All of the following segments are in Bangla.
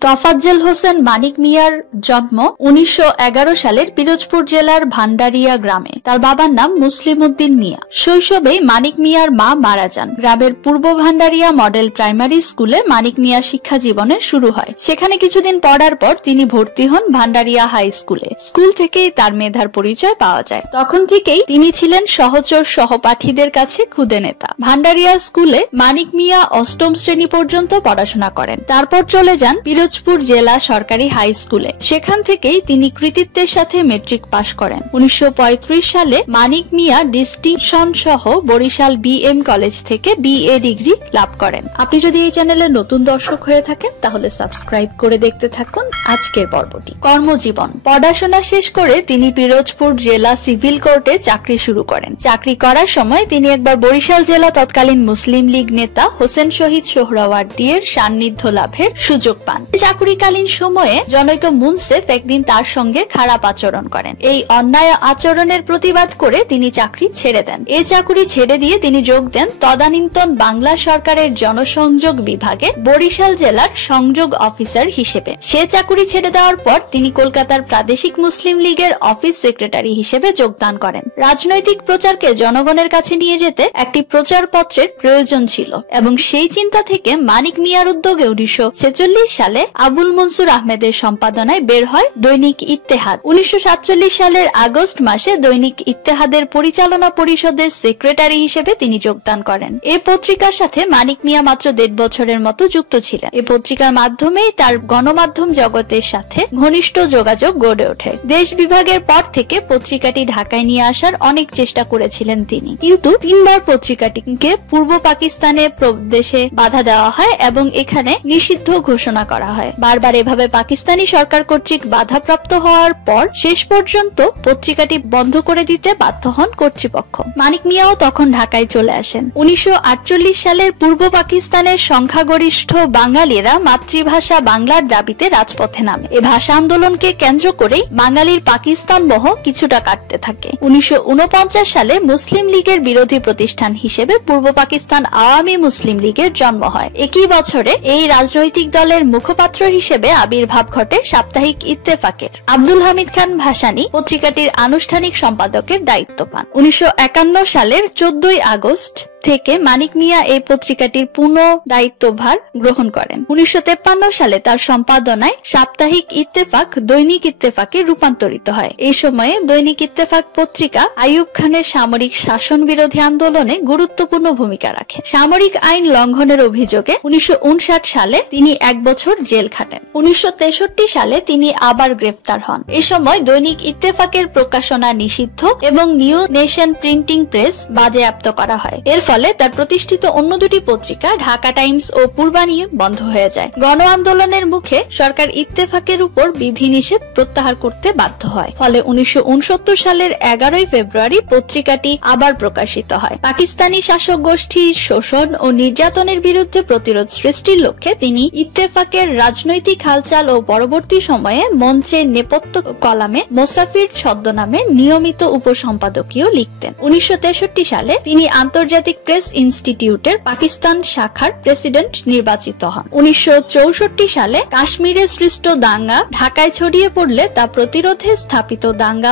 তোফাজ্জল হোসেন মানিক মিয়ার জন্ম 1911 সালের পিরোজপুর জেলার ভান্ডারিয়া গ্রামে। তার বাবার নাম মুসলিম উদ্দিন মিয়া। শৈশবেই মানিক মিয়ার মা মারা যান। গ্রামের পূর্ব ভান্ডারিয়া মডেল প্রাইমারি স্কুলে মানিক মিয়ার শিক্ষা জীবনের শুরু হয়। সেখানে কিছুদিন পড়ার পর তিনি ভর্তি হন ভান্ডারিয়া হাই স্কুলে। স্কুল থেকেই তার মেধার পরিচয় পাওয়া যায়। তখন থেকেই তিনি ছিলেন সহচর সহপাঠীদের কাছে খুদে নেতা। ভান্ডারিয়া স্কুলে মানিক মিয়া অষ্টম শ্রেণী পর্যন্ত পড়াশোনা করেন। তারপর চলে যান পিরোজপুর জেলা সরকারি হাই স্কুলে। সেখান থেকেই তিনি কৃতিত্বের সাথে মেট্রিক পাশ করেন। 1935 সালে মানিক মিয়া ডিস্টিংশন সহ বরিশাল বিএম কলেজ থেকে বিএ ডিগ্রি লাভ করেন। আপনি যদি এই চ্যানেলে নতুন দর্শক হয়ে থাকেন তাহলে সাবস্ক্রাইব করে দেখতে থাকুন আজকের পর্বটি। কর্মজীবন। পড়াশোনা শেষ করে তিনি পিরোজপুর জেলা সিভিল কোর্টে চাকরি শুরু করেন। চাকরি করার সময় তিনি একবার বরিশাল জেলা তৎকালীন মুসলিম লীগ নেতা হোসেন শহীদ সোহরাওয়ার্দীর সান্নিধ্য লাভের সুযোগ পান। চাকরিকালীন সময়ে জনৈক মুনসেফ একদিন তার সঙ্গে খারাপ আচরণ করেন। এই অন্যায় আচরণের প্রতিবাদ করে তিনি চাকরি ছেড়ে দেন। এই চাকরি ছেড়ে দিয়ে তিনি যোগ দেন তদানীন্তন বাংলা সরকারের জনসংযোগ বিভাগে বরিশাল জেলার সংযোগ অফিসার হিসেবে। সে চাকরি ছেড়ে দেওয়ার পর তিনি কলকাতার প্রাদেশিক মুসলিম লীগের অফিস সেক্রেটারি হিসেবে যোগদান করেন। রাজনৈতিক প্রচারকে জনগণের কাছে নিয়ে যেতে একটি প্রচারপত্রের প্রয়োজন ছিল এবং সেই চিন্তা থেকে মানিক মিয়ার উদ্যোগে 1946 সালে আবুল মনসুর আহমেদের সম্পাদনায় বের হয় দৈনিক ইত্তেহাদ। 1947 সালের আগস্ট মাসে দৈনিক ইত্তেহাদের পরিচালনা পরিষদের সেক্রেটারি হিসেবে তিনি যোগদান করেন। এই পত্রিকার সাথে মানিক মিয়া মাত্র 1.5 বছরের মতো যুক্ত ছিলেন। এই পত্রিকার মাধ্যমেই তার গণমাধ্যম জগতের সাথে ঘনিষ্ঠ যোগাযোগ গড়ে ওঠে। দেশ বিভাগের পর থেকে পত্রিকাটি ঢাকায় নিয়ে আসার অনেক চেষ্টা করেছিলেন তিনি, কিন্তু 3 বার পত্রিকাটিকে পূর্ব পাকিস্তানে প্রবেশে বাধা দেওয়া হয় এবং এখানে নিষিদ্ধ ঘোষণা করা হয়। বারবার এভাবে পাকিস্তানি সরকার কর্তৃক বাধাপ্রাপ্ত হওয়ার পর শেষ পর্যন্ত পত্রিকাটি বন্ধ করে দিতে বাধ্য হন কর্তৃপক্ষ। মানিক মিয়াও তখন ঢাকায় চলে আসেন। 1948 সালের পূর্ব পাকিস্তানের সংখ্যাগরিষ্ঠ বাঙালিরা মাতৃভাষা বাংলার দাবিতে রাজপথে নামে। এই ভাষা আন্দোলনকে কেন্দ্র করেই বাঙালির পাকিস্তান মোহ কিছুটা কাটতে থাকে। 1949 সালে মুসলিম লীগের বিরোধী প্রতিষ্ঠান হিসেবে পূর্ব পাকিস্তান আওয়ামী মুসলিম লীগের জন্ম হয়। একই বছরে এই রাজনৈতিক দলের মুখপাত্র হিসেবে আবির্ভাব ঘটে সাপ্তাহিক ইত্তেফাকের। আব্দুল হামিদ খান ভাসানী পত্রিকাটির আনুষ্ঠানিক সম্পাদকের দায়িত্ব পান। 1951 সালের 14 আগস্ট থেকে মানিক মিয়া এই পত্রিকাটির পূর্ণ দায়িত্বভার গ্রহণ করেন। 1953 সালে তার সম্পাদনায় সাপ্তাহিক ইত্তেফাক দৈনিক ইত্তেফাকে রূপান্তরিত হয়। এই সময়ে দৈনিক ইত্তেফাক পত্রিকা আইয়ুব খানের সামরিক শাসন বিরোধী আন্দোলনে গুরুত্বপূর্ণ ভূমিকা রাখে। সামরিক আইন লঙ্ঘনের অভিযোগে 1959 সালে তিনি 1 বছর জেল খাটেন। 1963 সালে তিনি আবার গ্রেফতার হন। এ সময় দৈনিক ইত্তেফাকের প্রকাশনা নিষিদ্ধ এবং নিউ নেশন প্রিন্টিং প্রেস বাজেয়াপ্ত করা হয়। এর ফলে তার প্রতিষ্ঠিত অন্য 2টি পত্রিকা ঢাকা টাইমস ও পূর্বানী বন্ধ হয়ে যায়। গণ আন্দোলনের মুখে সরকার ইত্তেফাকের উপর বিধিনিষেধ প্রত্যাহার করতে বাধ্য হয়। ফলে 1969 সালের 11 ফেব্রুয়ারি পত্রিকাটি আবার প্রকাশিত হয়। পাকিস্তানি শাসক গোষ্ঠীর শোষণ ও নির্যাতনের বিরুদ্ধে প্রতিরোধ সৃষ্টির লক্ষ্যে তিনি ইত্তেফাকের রাজনৈতিক হালচাল ও পরবর্তী সময়ে মঞ্চে নেপথ্য কলামে মোসাফির ছদ্মনামে নিয়মিত উপসম্পাদকীয় লিখতেন। 1963 সালে তিনি আন্তর্জাতিক প্রেস ইনস্টিটিউটের পাকিস্তান শাখার প্রেসিডেন্ট নির্বাচিত হন। 1964 সালে কাশ্মীরে সৃষ্ট দাঙ্গা ঢাকায় ছড়িয়ে পড়লে তা প্রতিরোধে স্থাপিত দাঙ্গা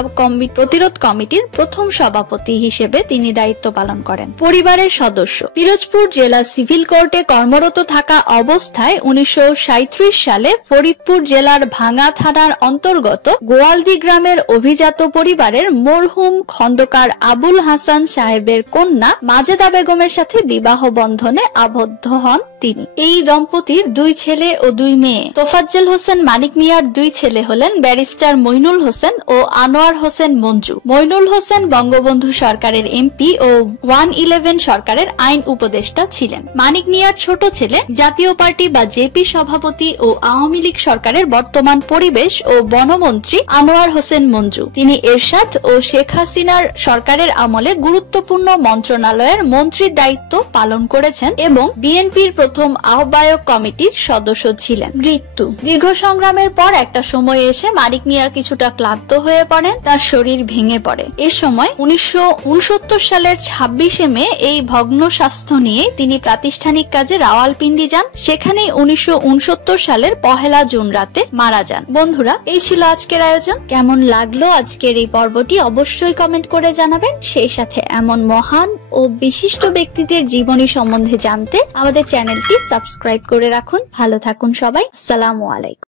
প্রতিরোধ কমিটির প্রথম সভাপতি হিসেবে তিনি দায়িত্ব পালন করেন। পরিবারের সদস্য। পিরোজপুর জেলা সিভিল কোর্টে কর্মরত থাকা অবস্থায় 1937 সালে ফরিদপুর জেলার ভাঙ্গা থানার অন্তর্গত গোয়ালদি গ্রামের অভিজাত পরিবারের মরহুম খন্দকার আবুল হাসান সাহেবের কন্যা মাজেদা বেগমের সাথে বিবাহ বন্ধনে আবদ্ধ হন তিনি। এই দম্পতির 2 ছেলে ও 2 মেয়ে। তোফাজ্জল হোসেন মানিক মিয়ার 2 ছেলে হলেন ব্যারিস্টার মইনুল হোসেন ও আনোয়ার হোসেন মঞ্জু। মইনুল হোসেন বঙ্গবন্ধু সরকারের এমপি ও 111 সরকারের আইন উপদেষ্টা ছিলেন। মানিক মিয়ার ছোট ছেলে জাতীয় পার্টি বা জেপি সভাপতি ও আওয়ামী লীগ সরকারের বর্তমান পরিবেশ ও বনমন্ত্রী আনোয়ার হোসেন মঞ্জু। তিনি এরশাদ ও শেখ হাসিনার সরকারের আমলে গুরুত্বপূর্ণ মন্ত্রণালয়ের মন্ত্রীর দায়িত্ব পালন করেছেন এবং বিএনপির প্রথম আহ্বায়ক কমিটির সদস্য ছিলেন। মৃত্যু। দীর্ঘ সংগ্রামের পর একটা সময় এসে মানিক মিয়া কিছুটা ক্লান্ত হয়ে পড়েন, তার শরীর ভেঙে পড়ে। এ সময় 1969 সালের 26শে মে এই ভগ্ন স্বাস্থ্য নিয়ে তিনি প্রাতিষ্ঠানিক কাজে রাওয়ালপিন্ডি যান। সেখানেই 1969 সালের 1 জুন রাতে মারা যান। বন্ধুরা, এই ছিল আজকের আয়োজন। কেমন লাগলো আজকের এই পর্বটি অবশ্যই কমেন্ট করে জানাবেন। সেই সাথে এমন মহান ও বিশিষ্ট ব্যক্তিদের জীবনী সম্বন্ধে জানতে আমাদের চ্যানেলটি সাবস্ক্রাইব করে রাখুন। ভালো থাকুন সবাই। আসসালামু আলাইকুম।